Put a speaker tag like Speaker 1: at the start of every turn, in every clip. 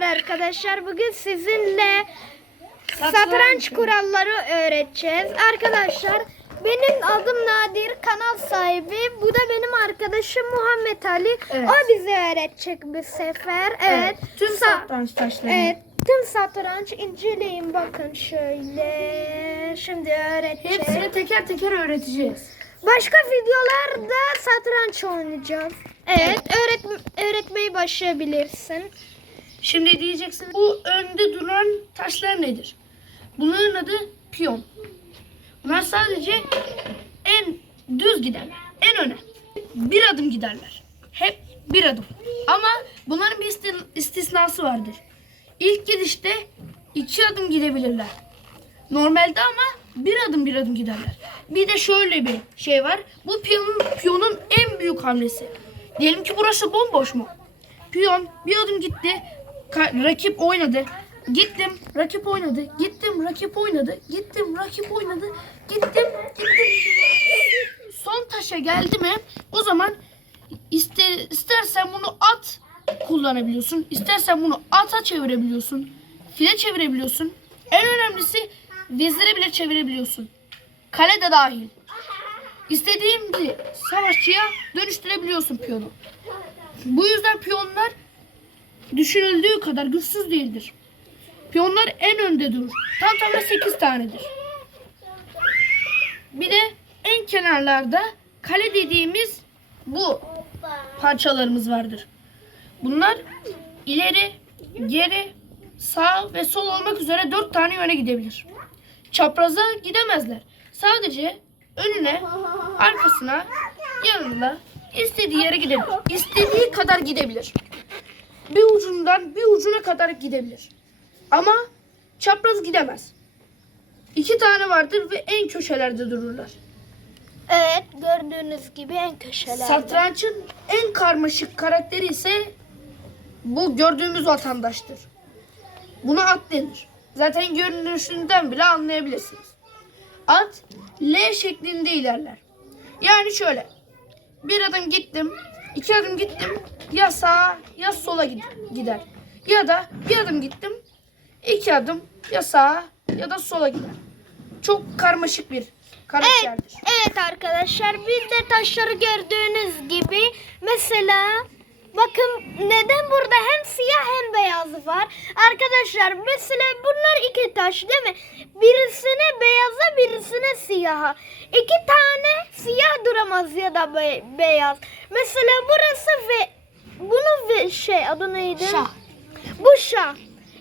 Speaker 1: Merhabalar arkadaşlar. Bugün sizinle satranç kuralları öğreteceğiz. Arkadaşlar benim adım Nadir, kanal sahibi. Bu da benim arkadaşım Muhammed Ali.
Speaker 2: Evet.
Speaker 1: O bize öğretecek bu sefer. Evet.
Speaker 2: Tüm
Speaker 1: Sa-
Speaker 2: satranç taşlarını.
Speaker 1: Evet. Tüm satranç inceleyin bakın şöyle. Şimdi öğreteceğiz.
Speaker 2: Hepsini teker teker öğreteceğiz.
Speaker 1: Başka videolarda satranç oynayacağız. Evet, öğret öğretmeyi başlayabilirsin.
Speaker 2: Şimdi diyeceksin bu önde duran taşlar nedir? Bunların adı piyon. Bunlar sadece en düz giderler. En öne. Bir adım giderler. Hep bir adım. Ama bunların bir isti- istisnası vardır. İlk gidişte iki adım gidebilirler. Normalde ama bir adım bir adım giderler. Bir de şöyle bir şey var. Bu piyonun, piyonun en büyük hamlesi. Diyelim ki burası bomboş mu? Piyon bir adım gitti. Ka- rakip oynadı. Gittim, rakip oynadı. Gittim, rakip oynadı. Gittim, rakip oynadı. Gittim, gittim. Son taşa geldi mi? O zaman iste, istersen bunu at kullanabiliyorsun. İstersen bunu ata çevirebiliyorsun. File çevirebiliyorsun. En önemlisi vezire bile çevirebiliyorsun. Kale de dahil. İstediğin bir savaşçıya dönüştürebiliyorsun piyonu. Bu yüzden piyonlar düşünüldüğü kadar güçsüz değildir. Piyonlar en önde durur. Tam tamına 8 tanedir. Bir de en kenarlarda kale dediğimiz bu parçalarımız vardır. Bunlar ileri, geri, sağ ve sol olmak üzere 4 tane yöne gidebilir. Çapraza gidemezler. Sadece önüne, arkasına, yanına istediği yere gidebilir. İstediği kadar gidebilir. Bir ucundan bir ucuna kadar gidebilir. Ama çapraz gidemez. İki tane vardır ve en köşelerde dururlar.
Speaker 1: Evet, gördüğünüz gibi en köşelerde.
Speaker 2: Satrançın en karmaşık karakteri ise bu gördüğümüz vatandaştır. Buna at denir. Zaten görünüşünden bile anlayabilirsiniz. At L şeklinde ilerler. Yani şöyle. Bir adım gittim, iki adım gittim, ya sağa ya sola gid- gider. Ya da bir adım gittim, iki adım ya sağa ya da sola gider. Çok karmaşık bir
Speaker 1: Evet,
Speaker 2: karakterdir.
Speaker 1: evet arkadaşlar biz de taşları gördüğünüz gibi mesela bakın neden burada hem siyah hem beyazı var. Arkadaşlar mesela bunlar iki taş değil mi? Birisine beyaza birisine siyaha. İki tane siyah duramaz ya da be- beyaz. Mesela burası ve bunu ve şey adı neydi?
Speaker 2: Şah.
Speaker 1: Bu şah.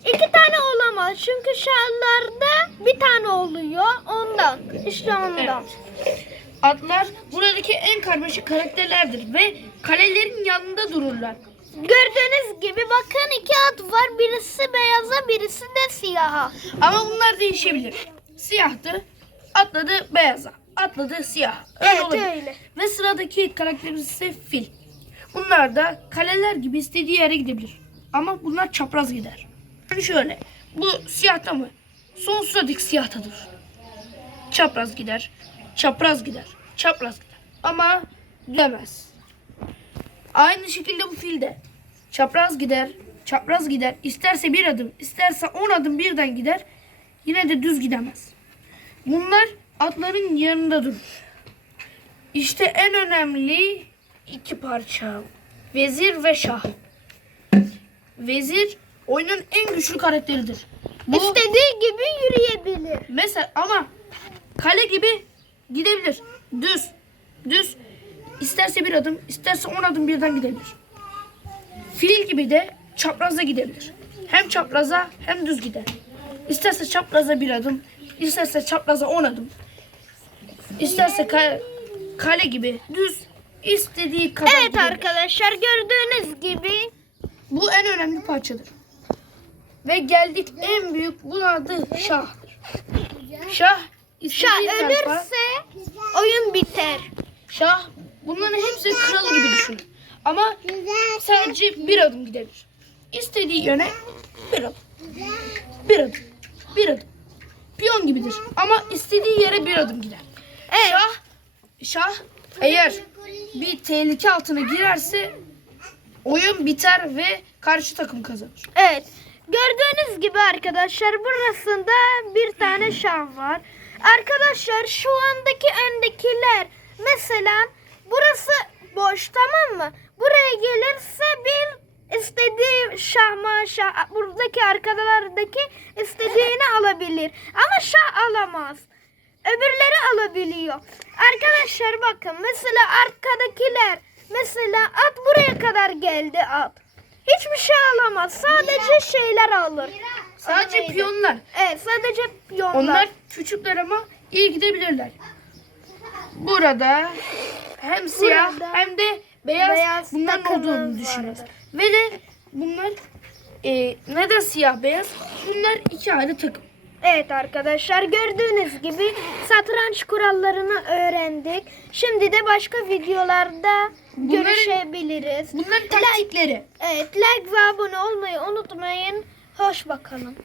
Speaker 1: İki tane olamaz çünkü şahlarda bir tane oluyor ondan. İşte ondan.
Speaker 2: Atlar buradaki en karmaşık karakterlerdir ve kalelerin yanında dururlar.
Speaker 1: Gördüğünüz gibi bakın iki at var. Birisi beyaza birisi de siyaha.
Speaker 2: Ama bunlar değişebilir. Siyahtı, atladı beyaza, atladı siyah. Öyle
Speaker 1: Evet,
Speaker 2: olabilir.
Speaker 1: öyle.
Speaker 2: Sıradaki karakterimiz ise fil. Bunlar da kaleler gibi istediği yere gidebilir. Ama bunlar çapraz gider. Yani şöyle, bu siyahta mı? Sonsuza dek siyahta durur. Çapraz gider, çapraz gider, çapraz gider. Ama gidemez. Aynı şekilde bu fil de. Çapraz gider, çapraz gider. İsterse bir adım, isterse on adım birden gider. Yine de düz gidemez. Bunlar atların yanında durur. İşte en önemli iki parça. Vezir ve şah. Vezir oyunun en güçlü karakteridir. Bu
Speaker 1: İstediği gibi yürüyebilir.
Speaker 2: mesela ama kale gibi gidebilir. Düz. Düz. İsterse bir adım, isterse on adım birden gidebilir. Fil gibi de çapraza gidebilir. Hem çapraza hem düz gider. İsterse çapraza bir adım, isterse çapraza on adım. İsterse kale, kale gibi düz istediği kadar
Speaker 1: Evet
Speaker 2: gidebilir.
Speaker 1: arkadaşlar gördüğünüz gibi
Speaker 2: Bu en önemli parçadır. Ve geldik en büyük bunun adı şahdır. Şah
Speaker 1: şah
Speaker 2: istediği tarafa-
Speaker 1: ölürse oyun biter.
Speaker 2: Şah bunların hepsi kral gibi düşün. Ama sadece bir adım gidebilir. İstediği yöne bir adım. Bir adım. Bir adım. Piyon gibidir. Ama istediği yere bir adım gider.
Speaker 1: Evet.
Speaker 2: Şah, şah eğer bir tehlike altına girerse oyun biter ve karşı takım kazanır.
Speaker 1: Evet. Gördüğünüz gibi arkadaşlar burasında bir tane şah var. Arkadaşlar şu andaki öndekiler mesela burası boş tamam mı? Buraya gelirse bir istediği şah maşa buradaki arkalardaki istediğini alabilir. Ama şah alamaz. Öbürleri alabiliyor. Arkadaşlar bakın mesela arkadakiler mesela at buraya kadar geldi at. Hiçbir şey alamaz. Sadece şeyler alır.
Speaker 2: Sadece
Speaker 1: neydi?
Speaker 2: piyonlar.
Speaker 1: Evet sadece piyonlar.
Speaker 2: Onlar küçükler ama iyi gidebilirler. Burada hem siyah
Speaker 1: Burada
Speaker 2: hem de beyaz,
Speaker 1: beyaz
Speaker 2: bunların olduğunu düşünüyoruz. Ve de bunlar e, neden siyah beyaz? Bunlar iki ayrı takım.
Speaker 1: Evet arkadaşlar gördüğünüz gibi satranç kurallarını öğrendik. Şimdi de başka videolarda
Speaker 2: Bunların-
Speaker 1: görüşebiliriz.
Speaker 2: Bunların taktikleri.
Speaker 1: Evet like ve abone olmayı unutmayın. Hoş bakalım.